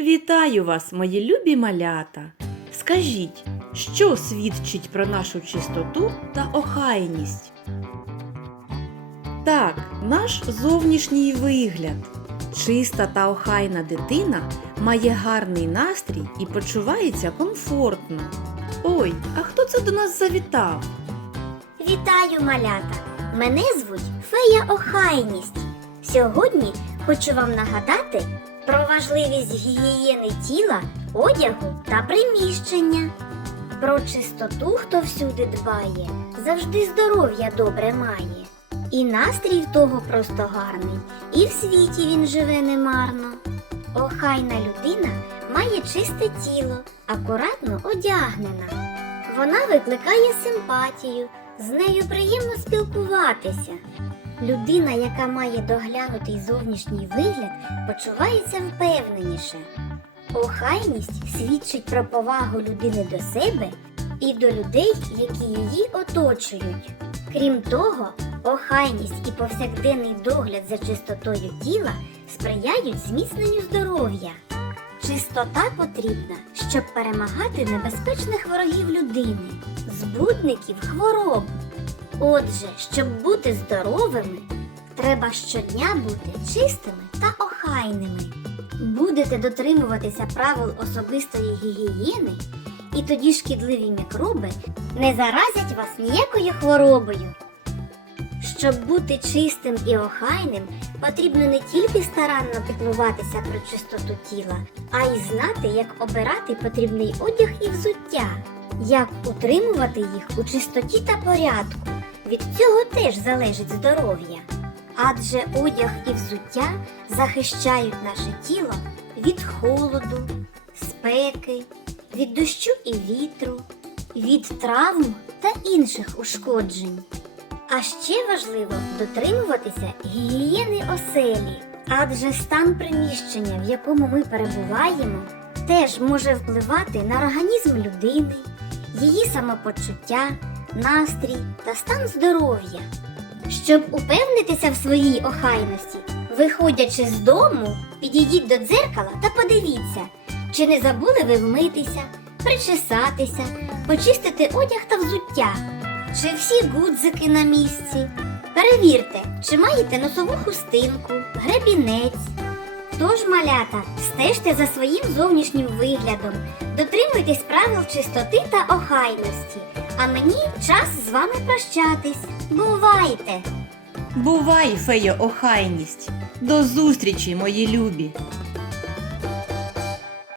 Вітаю вас, мої любі малята! Скажіть, що свідчить про нашу чистоту та охайність? Так, наш зовнішній вигляд. Чиста та охайна дитина має гарний настрій і почувається комфортно. Ой, а хто це до нас завітав? Вітаю, малята! Мене звуть Фея Охайність. Сьогодні хочу вам нагадати про важливість гігієни тіла, одягу та приміщення. Про чистоту, хто всюди дбає, завжди здоров'я добре має. І настрій в того просто гарний, і в світі він живе немарно. Охайна людина має чисте тіло, акуратно одягнена. Вона викликає симпатію, з нею приємно спілкуватися. Людина, яка має доглянутий зовнішній вигляд, почувається впевненіше. Охайність свідчить про повагу людини до себе і до людей, які її оточують. Крім того, охайність і повсякденний догляд за чистотою тіла сприяють зміцненню здоров'я. Чистота потрібна, щоб перемагати небезпечних ворогів людини, збудників хвороб. Отже, щоб бути здоровими, треба щодня бути чистими та охайними. Будете дотримуватися правил особистої гігієни, і тоді шкідливі мікроби не заразять вас ніякою хворобою. Щоб бути чистим і охайним, потрібно не тільки старанно піклуватися про чистоту тіла, а й знати, як обирати потрібний одяг і взуття, як утримувати їх у чистоті та порядку. Від цього теж залежить здоров'я. Адже одяг і взуття захищають наше тіло від холоду, спеки, від дощу і вітру, від травм та інших ушкоджень. А ще важливо дотримуватися гігієни оселі, адже стан приміщення, в якому ми перебуваємо, теж може впливати на організм людини, її самопочуття, настрій та стан здоров'я. Щоб упевнитися в своїй охайності, виходячи з дому, підійдіть до дзеркала та подивіться, чи не забули ви вмитися, причесатися, почистити одяг та взуття. Чи всі гудзики на місці? Перевірте, чи маєте носову хустинку, гребінець. Тож, малята, стежте за своїм зовнішнім виглядом, дотримуйтесь правил чистоти та охайності. А мені час з вами прощатись. Бувайте! Бувай, фея охайність! До зустрічі, мої любі!